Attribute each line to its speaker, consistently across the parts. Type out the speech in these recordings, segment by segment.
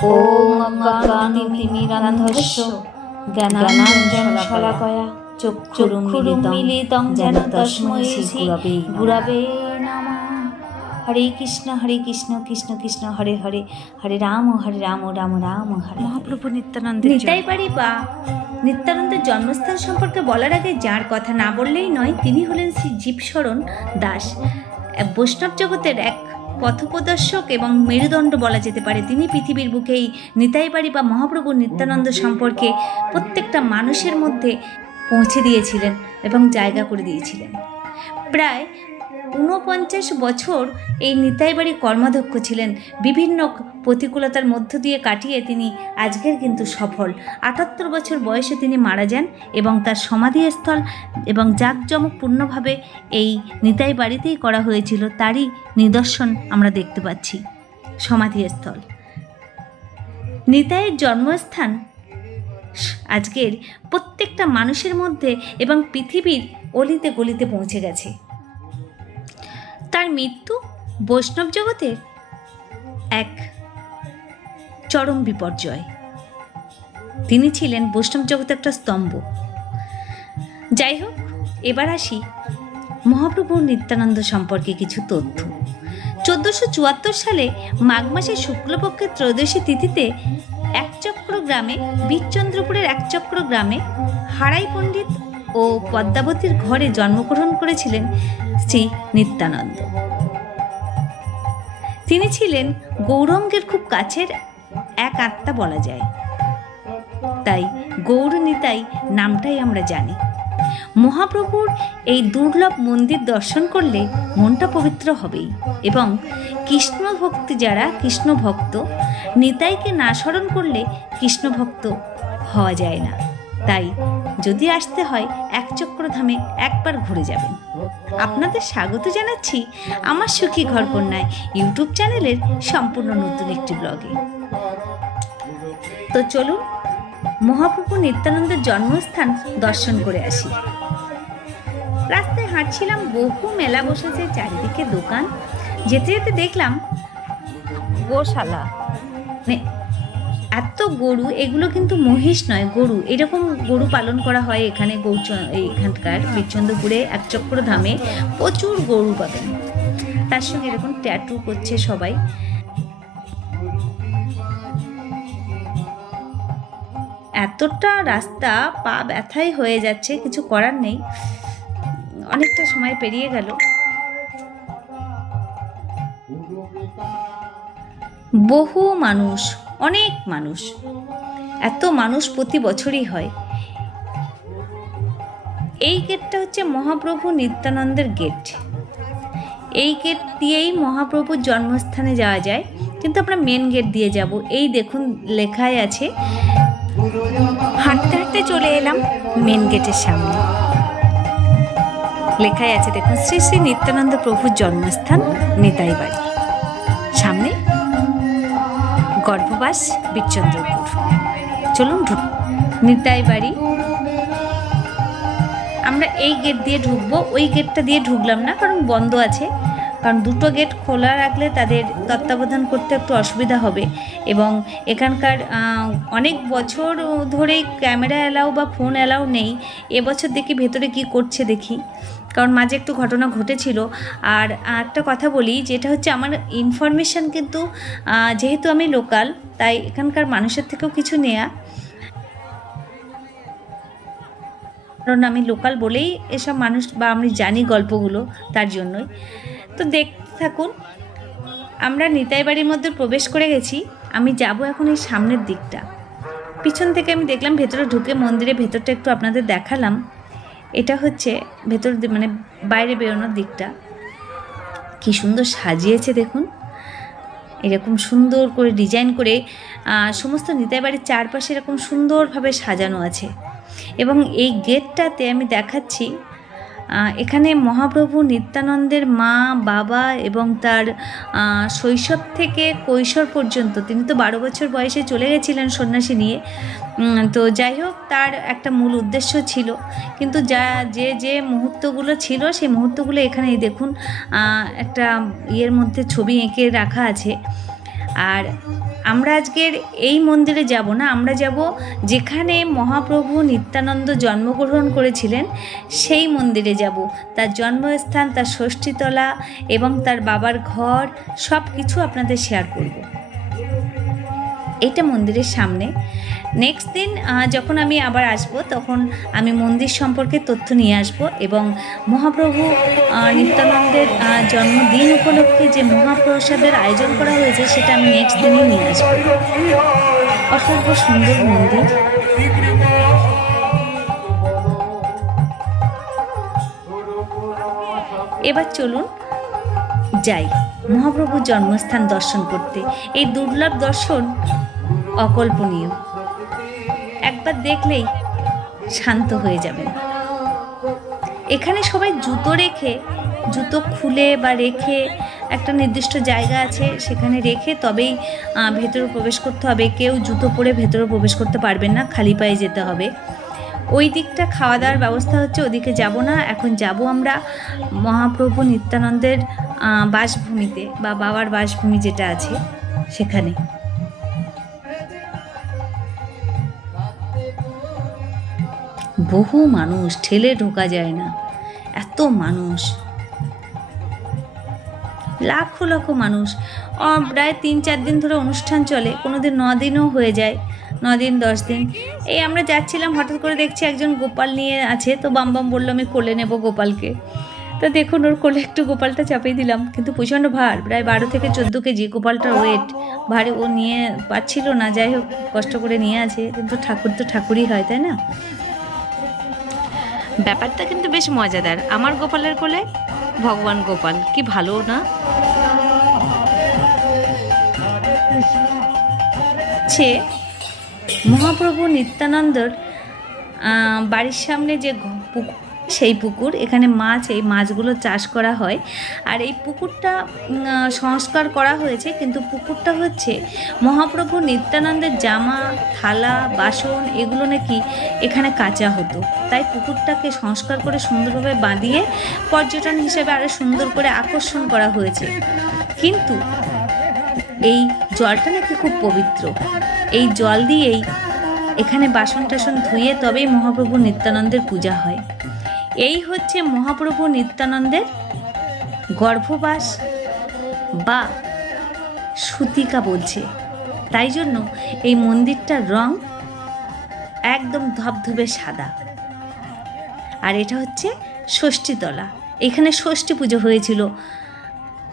Speaker 1: হরে কৃষ্ণ হরে কৃষ্ণ কৃষ্ণ কৃষ্ণ হরে হরে হরে রাম হরে রাম রাম রাম হরে মহাপ্রভু নিত্যানন্দ নিতাই পারি বা নিত্যানন্দের জন্মস্থান সম্পর্কে বলার আগে যার কথা না বললেই নয় তিনি হলেন শ্রী জীবশরণ দাস বৈষ্ণব জগতের এক পথপ্রদর্শক এবং মেরুদণ্ড বলা যেতে পারে তিনি পৃথিবীর বুকে এই বাড়ি বা মহাপ্রভু নিত্যানন্দ সম্পর্কে প্রত্যেকটা মানুষের মধ্যে পৌঁছে দিয়েছিলেন এবং জায়গা করে দিয়েছিলেন প্রায় ঊনপঞ্চাশ বছর এই নিতাই বাড়ির কর্মাধ্যক্ষ ছিলেন বিভিন্ন প্রতিকূলতার মধ্য দিয়ে কাটিয়ে তিনি আজকের কিন্তু সফল আটাত্তর বছর বয়সে তিনি মারা যান এবং তার সমাধিস্থল এবং জাঁকজমকপূর্ণভাবে এই নিতাই বাড়িতেই করা হয়েছিল তারই নিদর্শন আমরা দেখতে পাচ্ছি সমাধিস্থল নিতাইয়ের জন্মস্থান আজকের প্রত্যেকটা মানুষের মধ্যে এবং পৃথিবীর অলিতে গলিতে পৌঁছে গেছে তার মৃত্যু বৈষ্ণব জগতের এক চরম বিপর্যয় তিনি ছিলেন বৈষ্ণব জগতে একটা স্তম্ভ যাই হোক এবার আসি মহাপ্রভু নিত্যানন্দ সম্পর্কে কিছু তথ্য চোদ্দোশো চুয়াত্তর সালে মাঘ মাসের শুক্লপক্ষের ত্রয়োদশী তিথিতে একচক্র গ্রামে বীরচন্দ্রপুরের একচক্র গ্রামে হারাই পণ্ডিত ও পদ্মাবতীর ঘরে জন্মগ্রহণ করেছিলেন শ্রী নিত্যানন্দ তিনি ছিলেন গৌরঙ্গের খুব কাছের এক আত্মা বলা যায় তাই নিতাই নামটাই আমরা জানি মহাপ্রভুর এই দুর্লভ মন্দির দর্শন করলে মনটা পবিত্র হবেই এবং কৃষ্ণ ভক্তি যারা কৃষ্ণ ভক্ত নিতাইকে না স্মরণ করলে কৃষ্ণ ভক্ত হওয়া যায় না তাই যদি আসতে হয় এক চক্রধামে একবার ঘুরে যাবেন আপনাদের স্বাগত জানাচ্ছি আমার সুখী ঘর কন্যায় ইউটিউব চ্যানেলের সম্পূর্ণ নতুন একটি ব্লগে তো চলুন মহাপ্রভু নিত্যানন্দের জন্মস্থান দর্শন করে আসি রাস্তায় হাঁটছিলাম বহু মেলা বসেছে চারিদিকে দোকান যেতে যেতে দেখলাম গোশালা এত গরু এগুলো কিন্তু মহিষ নয় গরু এরকম গরু পালন করা হয় এখানে গৌচ এখানকার বীরচন্দ্রপুরে এক চক্র ধামে প্রচুর গরু পাবেন তার সঙ্গে এরকম ট্যাটু করছে সবাই এতটা রাস্তা পা ব্যথাই হয়ে যাচ্ছে কিছু করার নেই অনেকটা সময় পেরিয়ে গেল বহু মানুষ অনেক মানুষ এত মানুষ প্রতি বছরই হয় এই গেটটা হচ্ছে মহাপ্রভু নিত্যানন্দের গেট এই গেট দিয়েই মহাপ্রভুর জন্মস্থানে যাওয়া যায় কিন্তু আমরা মেন গেট দিয়ে যাব এই দেখুন লেখাই আছে হাঁটতে হাঁটতে চলে এলাম মেন গেটের সামনে লেখাই আছে দেখুন শ্রী শ্রী নিত্যানন্দ প্রভুর জন্মস্থান নিতাই বাড়ি গর্ভবাস বীরচন্দ্রপুর চলুন ঢুক নিতাই বাড়ি আমরা এই গেট দিয়ে ঢুকবো ওই গেটটা দিয়ে ঢুকলাম না কারণ বন্ধ আছে কারণ দুটো গেট খোলা রাখলে তাদের তত্ত্বাবধান করতে একটু অসুবিধা হবে এবং এখানকার অনেক বছর ধরে ক্যামেরা অ্যালাউ বা ফোন অ্যালাউ নেই এবছর দেখি ভেতরে কি করছে দেখি কারণ মাঝে একটু ঘটনা ঘটেছিল আর একটা কথা বলি যেটা হচ্ছে আমার ইনফরমেশান কিন্তু যেহেতু আমি লোকাল তাই এখানকার মানুষের থেকেও কিছু নেয়া কারণ আমি লোকাল বলেই এসব মানুষ বা আমি জানি গল্পগুলো তার জন্যই তো দেখতে থাকুন আমরা নিতাই বাড়ির মধ্যে প্রবেশ করে গেছি আমি যাব এখন এই সামনের দিকটা পিছন থেকে আমি দেখলাম ভেতরে ঢুকে মন্দিরের ভেতরটা একটু আপনাদের দেখালাম এটা হচ্ছে ভেতর মানে বাইরে বেরোনোর দিকটা কি সুন্দর সাজিয়েছে দেখুন এরকম সুন্দর করে ডিজাইন করে সমস্ত নিতাই বাড়ির চারপাশে এরকম সুন্দরভাবে সাজানো আছে এবং এই গেটটাতে আমি দেখাচ্ছি এখানে মহাপ্রভু নিত্যানন্দের মা বাবা এবং তার শৈশব থেকে কৈশোর পর্যন্ত তিনি তো বারো বছর বয়সে চলে গেছিলেন সন্ন্যাসী নিয়ে তো যাই হোক তার একটা মূল উদ্দেশ্য ছিল কিন্তু যা যে যে মুহূর্তগুলো ছিল সেই মুহূর্তগুলো এখানেই দেখুন একটা ইয়ের মধ্যে ছবি এঁকে রাখা আছে আর আমরা আজকের এই মন্দিরে যাব না আমরা যাব যেখানে মহাপ্রভু নিত্যানন্দ জন্মগ্রহণ করেছিলেন সেই মন্দিরে যাব তার জন্মস্থান তার ষষ্ঠীতলা এবং তার বাবার ঘর সব কিছু আপনাদের শেয়ার করব এটা মন্দিরের সামনে নেক্সট দিন যখন আমি আবার আসব তখন আমি মন্দির সম্পর্কে তথ্য নিয়ে আসব এবং মহাপ্রভু নিত্যানন্দের জন্মদিন উপলক্ষে যে মহাপ্রসাদের আয়োজন করা হয়েছে সেটা আমি নেক্সট দিনই নিয়ে আসবো অপূর্ব সুন্দর মন্দির এবার চলুন যাই মহাপ্রভুর জন্মস্থান দর্শন করতে এই দুর্লভ দর্শন অকল্পনীয় একবার দেখলেই শান্ত হয়ে যাবেন এখানে সবাই জুতো রেখে জুতো খুলে বা রেখে একটা নির্দিষ্ট জায়গা আছে সেখানে রেখে তবেই ভেতরে প্রবেশ করতে হবে কেউ জুতো পরে ভেতরে প্রবেশ করতে পারবেন না খালি পায়ে যেতে হবে ওই দিকটা খাওয়া দাওয়ার ব্যবস্থা হচ্ছে ওদিকে যাব না এখন যাব আমরা মহাপ্রভু নিত্যানন্দের বাসভূমিতে বা বাবার বাসভূমি যেটা আছে সেখানে বহু মানুষ ঠেলে ঢোকা যায় না এত মানুষ লাখো লাখো মানুষ প্রায় তিন চার দিন ধরে অনুষ্ঠান চলে কোনো দিন ন দিনও হয়ে যায় ন দিন দশ দিন এই আমরা যাচ্ছিলাম হঠাৎ করে দেখছি একজন গোপাল নিয়ে আছে তো বাম বাম বললো আমি কোলে নেব গোপালকে তো দেখুন ওর কোলে একটু গোপালটা চাপিয়ে দিলাম কিন্তু প্রচণ্ড ভার প্রায় বারো থেকে চোদ্দো কেজি গোপালটার ওয়েট ভারে ও নিয়ে পাচ্ছিল না যাই হোক কষ্ট করে নিয়ে আছে কিন্তু ঠাকুর তো ঠাকুরই হয় তাই না ব্যাপারটা কিন্তু বেশ মজাদার আমার গোপালের কোলে ভগবান গোপাল কি ভালো না সে মহাপ্রভু নিত্যানন্দর বাড়ির সামনে যে সেই পুকুর এখানে মাছ এই মাছগুলো চাষ করা হয় আর এই পুকুরটা সংস্কার করা হয়েছে কিন্তু পুকুরটা হচ্ছে মহাপ্রভু নিত্যানন্দের জামা থালা বাসন এগুলো নাকি এখানে কাঁচা হতো তাই পুকুরটাকে সংস্কার করে সুন্দরভাবে বাঁধিয়ে পর্যটন হিসেবে আরও সুন্দর করে আকর্ষণ করা হয়েছে কিন্তু এই জলটা নাকি খুব পবিত্র এই জল দিয়েই এখানে বাসন টাসন ধুয়ে তবেই মহাপ্রভু নিত্যানন্দের পূজা হয় এই হচ্ছে মহাপ্রভু নিত্যানন্দের গর্ভবাস বা সুতিকা বলছে তাই জন্য এই মন্দিরটার রং একদম ধপধপে সাদা আর এটা হচ্ছে ষষ্ঠীতলা এখানে ষষ্ঠী পুজো হয়েছিল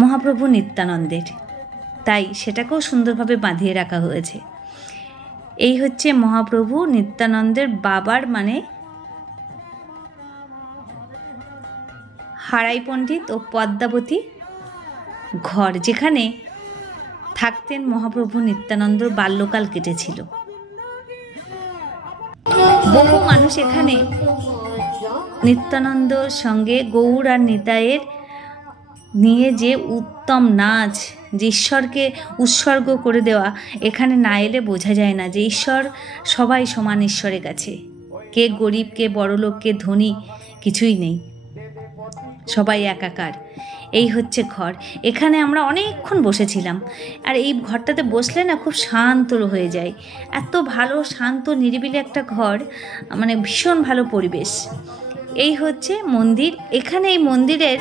Speaker 1: মহাপ্রভু নিত্যানন্দের তাই সেটাকেও সুন্দরভাবে বাঁধিয়ে রাখা হয়েছে এই হচ্ছে মহাপ্রভু নিত্যানন্দের বাবার মানে হারাই পণ্ডিত ও পদ্মাবতী ঘর যেখানে থাকতেন মহাপ্রভু নিত্যানন্দ বাল্যকাল কেটেছিল বহু মানুষ এখানে নিত্যানন্দর সঙ্গে গৌর আর নিতায়ের নিয়ে যে উত্তম নাচ যে ঈশ্বরকে উৎসর্গ করে দেওয়া এখানে না এলে বোঝা যায় না যে ঈশ্বর সবাই সমান ঈশ্বরের কাছে কে গরিব কে বড়লোক কে ধনী কিছুই নেই সবাই একাকার এই হচ্ছে ঘর এখানে আমরা অনেকক্ষণ বসেছিলাম আর এই ঘরটাতে বসলে না খুব শান্ত হয়ে যায় এত ভালো শান্ত নিরিবিলি একটা ঘর মানে ভীষণ ভালো পরিবেশ এই হচ্ছে মন্দির এখানে এই মন্দিরের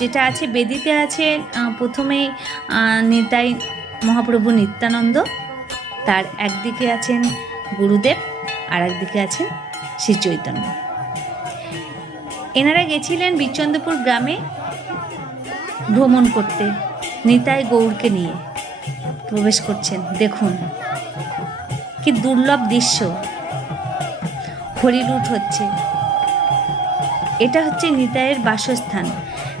Speaker 1: যেটা আছে বেদিতে আছে প্রথমেই নিতাই মহাপ্রভু নিত্যানন্দ তার একদিকে আছেন গুরুদেব আর একদিকে আছেন শ্রী চৈতন্য এনারা গেছিলেন বিচন্দ্রপুর গ্রামে ভ্রমণ করতে নিতাই গৌড়কে নিয়ে প্রবেশ করছেন দেখুন কি দুর্লভ দৃশ্য হরিলুট হচ্ছে এটা হচ্ছে নিতাইয়ের বাসস্থান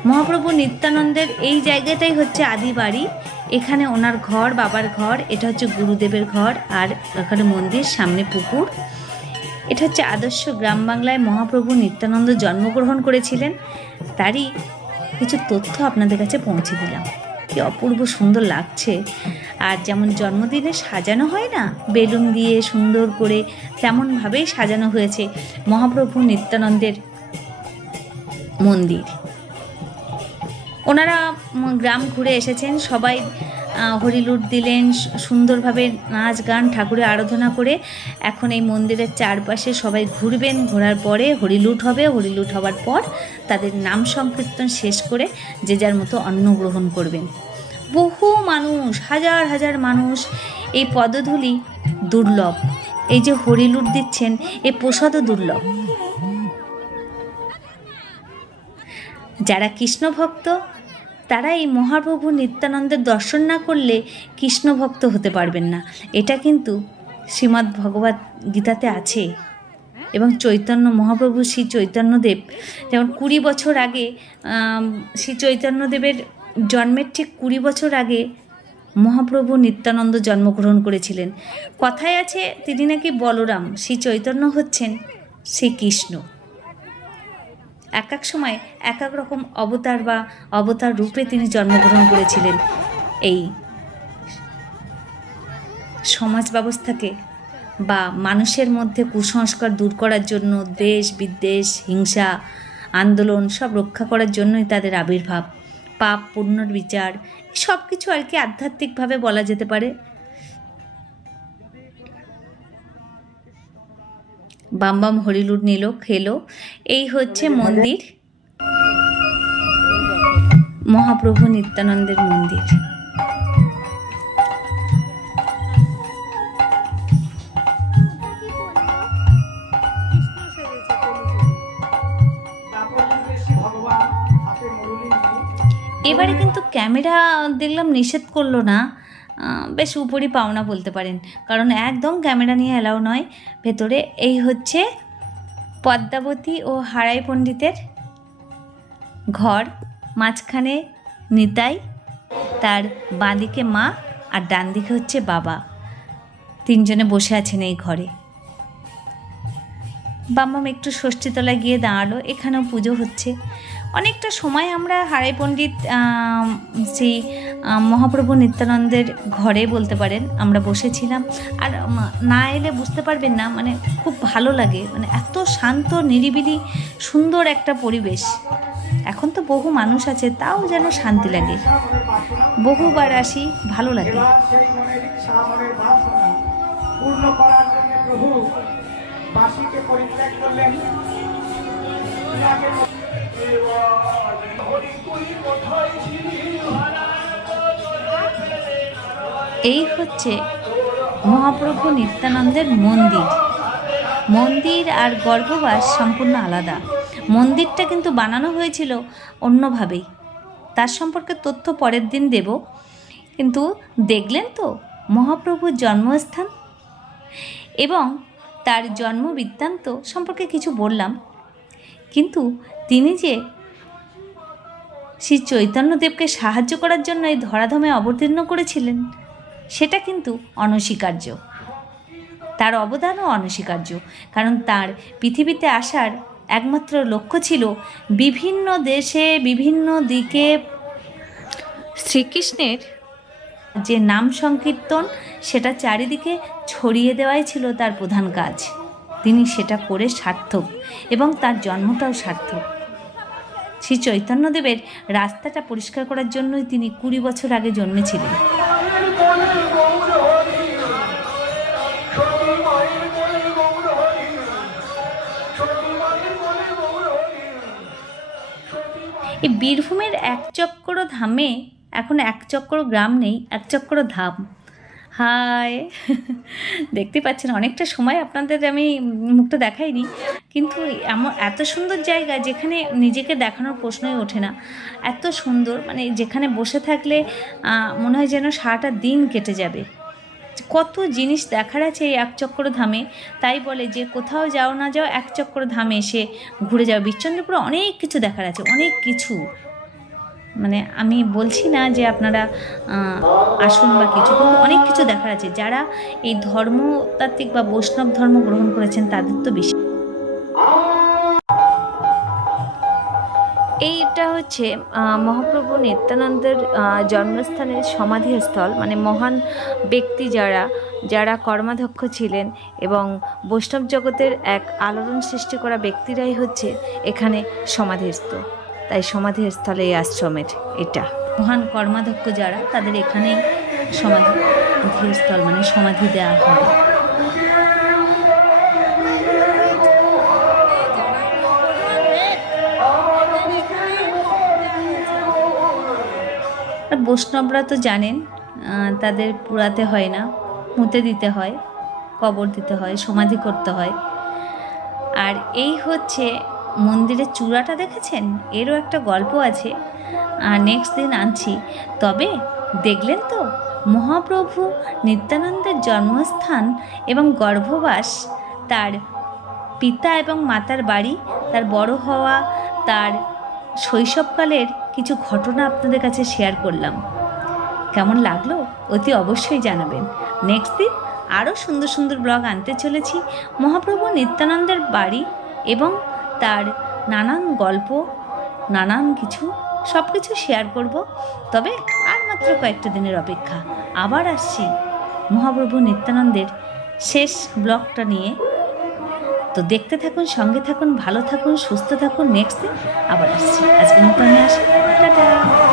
Speaker 1: মহাপ্রভু নিত্যানন্দের এই জায়গাটাই হচ্ছে আদি বাড়ি এখানে ওনার ঘর বাবার ঘর এটা হচ্ছে গুরুদেবের ঘর আর ওখানে মন্দির সামনে পুকুর এটা হচ্ছে আদর্শ গ্রাম বাংলায় মহাপ্রভু নিত্যানন্দ জন্মগ্রহণ করেছিলেন তারই কিছু তথ্য আপনাদের কাছে পৌঁছে দিলাম কি অপূর্ব সুন্দর লাগছে আর যেমন জন্মদিনে সাজানো হয় না বেলুন দিয়ে সুন্দর করে তেমনভাবেই সাজানো হয়েছে মহাপ্রভু নিত্যানন্দের মন্দির ওনারা গ্রাম ঘুরে এসেছেন সবাই হরিলুট দিলেন সুন্দরভাবে নাচ গান ঠাকুরের আরাধনা করে এখন এই মন্দিরের চারপাশে সবাই ঘুরবেন ঘোরার পরে হরিলুট হবে হরিলুট হওয়ার পর তাদের নাম সংকীর্তন শেষ করে যে যার মতো অন্ন গ্রহণ করবেন বহু মানুষ হাজার হাজার মানুষ এই পদধূলি দুর্লভ এই যে হরিলুট দিচ্ছেন এ প্রসাদও দুর্লভ যারা কৃষ্ণ ভক্ত তারা এই মহাপ্রভু নিত্যানন্দের দর্শন না করলে কৃষ্ণভক্ত হতে পারবেন না এটা কিন্তু শ্রীমদ্ ভগবত গীতাতে আছে এবং চৈতন্য মহাপ্রভু শ্রী চৈতন্যদেব যেমন কুড়ি বছর আগে শ্রী চৈতন্যদেবের জন্মের ঠিক কুড়ি বছর আগে মহাপ্রভু নিত্যানন্দ জন্মগ্রহণ করেছিলেন কথায় আছে তিনি নাকি বলরাম শ্রী চৈতন্য হচ্ছেন শ্রীকৃষ্ণ এক এক সময় এক এক রকম অবতার বা অবতার রূপে তিনি জন্মগ্রহণ করেছিলেন এই সমাজ ব্যবস্থাকে বা মানুষের মধ্যে কুসংস্কার দূর করার জন্য দেশ বিদ্বেষ হিংসা আন্দোলন সব রক্ষা করার জন্যই তাদের আবির্ভাব পাপ পুণ্যর বিচার সব কিছু আর কি আধ্যাত্মিকভাবে বলা যেতে পারে বাম বাম হরিলুট নিল খেলো এই হচ্ছে মন্দির মহাপ্রভু নিত্যানন্দের মন্দির এবারে কিন্তু ক্যামেরা দেখলাম নিষেধ করলো না বেশ উপরই পাওনা বলতে পারেন কারণ একদম ক্যামেরা নিয়ে অ্যালাউ নয় ভেতরে এই হচ্ছে পদ্মাবতী ও হারাই পণ্ডিতের ঘর মাঝখানে নিতাই তার বাঁদিকে মা আর ডান দিকে হচ্ছে বাবা তিনজনে বসে আছেন এই ঘরে বাম্মাম একটু ষষ্ঠীতলায় গিয়ে দাঁড়ালো এখানেও পুজো হচ্ছে অনেকটা সময় আমরা হারাই পণ্ডিত সেই মহাপ্রভু নিত্যানন্দের ঘরে বলতে পারেন আমরা বসেছিলাম আর না এলে বুঝতে পারবেন না মানে খুব ভালো লাগে মানে এত শান্ত নিরিবিলি সুন্দর একটা পরিবেশ এখন তো বহু মানুষ আছে তাও যেন শান্তি লাগে বহুবার আসি ভালো লাগে পূর্ণ করার জন্য প্রভু বাসীকে পরিত্যাগ করলেন এই হচ্ছে মহাপ্রভু নিত্যানন্দের মন্দির মন্দির আর গর্ভবাস সম্পূর্ণ আলাদা মন্দিরটা কিন্তু বানানো হয়েছিল অন্যভাবেই তার সম্পর্কে তথ্য পরের দিন দেব কিন্তু দেখলেন তো মহাপ্রভুর জন্মস্থান এবং তার জন্ম বৃত্তান্ত সম্পর্কে কিছু বললাম কিন্তু তিনি যে শ্রী চৈতন্যদেবকে সাহায্য করার জন্য এই ধরাধমে অবতীর্ণ করেছিলেন সেটা কিন্তু অনস্বীকার্য তার অবদানও অনস্বীকার্য কারণ তার পৃথিবীতে আসার একমাত্র লক্ষ্য ছিল বিভিন্ন দেশে বিভিন্ন দিকে শ্রীকৃষ্ণের যে নাম সংকীর্তন সেটা চারিদিকে ছড়িয়ে দেওয়াই ছিল তার প্রধান কাজ তিনি সেটা করে সার্থক এবং তার জন্মটাও সার্থক শ্রী চৈতন্যদেবের রাস্তাটা পরিষ্কার করার জন্যই তিনি কুড়ি বছর আগে জন্মেছিলেন এই বীরভূমের এক চক্র ধামে এখন এক চক্র গ্রাম নেই এক চক্র ধাম হাই দেখতে পাচ্ছেন অনেকটা সময় আপনাদের আমি মুখটা দেখাইনি কিন্তু এমন এত সুন্দর জায়গা যেখানে নিজেকে দেখানোর প্রশ্নই ওঠে না এত সুন্দর মানে যেখানে বসে থাকলে মনে হয় যেন সারাটা দিন কেটে যাবে কত জিনিস দেখার আছে এই এক চক্র ধামে তাই বলে যে কোথাও যাও না যাও এক চক্র ধামে এসে ঘুরে যাও বিচ্ছন্দপুরে অনেক কিছু দেখার আছে অনেক কিছু মানে আমি বলছি না যে আপনারা আসুন বা কিছু কিন্তু অনেক কিছু দেখার আছে যারা এই ধর্মতাত্ত্বিক বা বৈষ্ণব ধর্ম গ্রহণ করেছেন তাদের তো বেশি এইটা হচ্ছে মহাপ্রভু নিত্যানন্দের জন্মস্থানের সমাধিস্থল মানে মহান ব্যক্তি যারা যারা কর্মাধ্যক্ষ ছিলেন এবং বৈষ্ণব জগতের এক আলোড়ন সৃষ্টি করা ব্যক্তিরাই হচ্ছে এখানে সমাধিস্থ তাই সমাধির স্থলে এই আশ্রমের এটা মহান কর্মাধ্যক্ষ যারা তাদের এখানে সমাধি স্থল মানে সমাধি দেওয়া হয় আর বৈষ্ণবরা তো জানেন তাদের পুরাতে হয় না মুতে দিতে হয় কবর দিতে হয় সমাধি করতে হয় আর এই হচ্ছে মন্দিরের চূড়াটা দেখেছেন এরও একটা গল্প আছে আর নেক্সট দিন আনছি তবে দেখলেন তো মহাপ্রভু নিত্যানন্দের জন্মস্থান এবং গর্ভবাস তার পিতা এবং মাতার বাড়ি তার বড় হওয়া তার শৈশবকালের কিছু ঘটনা আপনাদের কাছে শেয়ার করলাম কেমন লাগলো অতি অবশ্যই জানাবেন নেক্সট দিন আরও সুন্দর সুন্দর ব্লগ আনতে চলেছি মহাপ্রভু নিত্যানন্দের বাড়ি এবং তার নানান গল্প নানান কিছু সব কিছু শেয়ার করব তবে আর মাত্র কয়েকটা দিনের অপেক্ষা আবার আসছি মহাপ্রভু নিত্যানন্দের শেষ ব্লগটা নিয়ে তো দেখতে থাকুন সঙ্গে থাকুন ভালো থাকুন সুস্থ থাকুন নেক্সট দিন আবার আসছি আজকে মতো আসি টাটা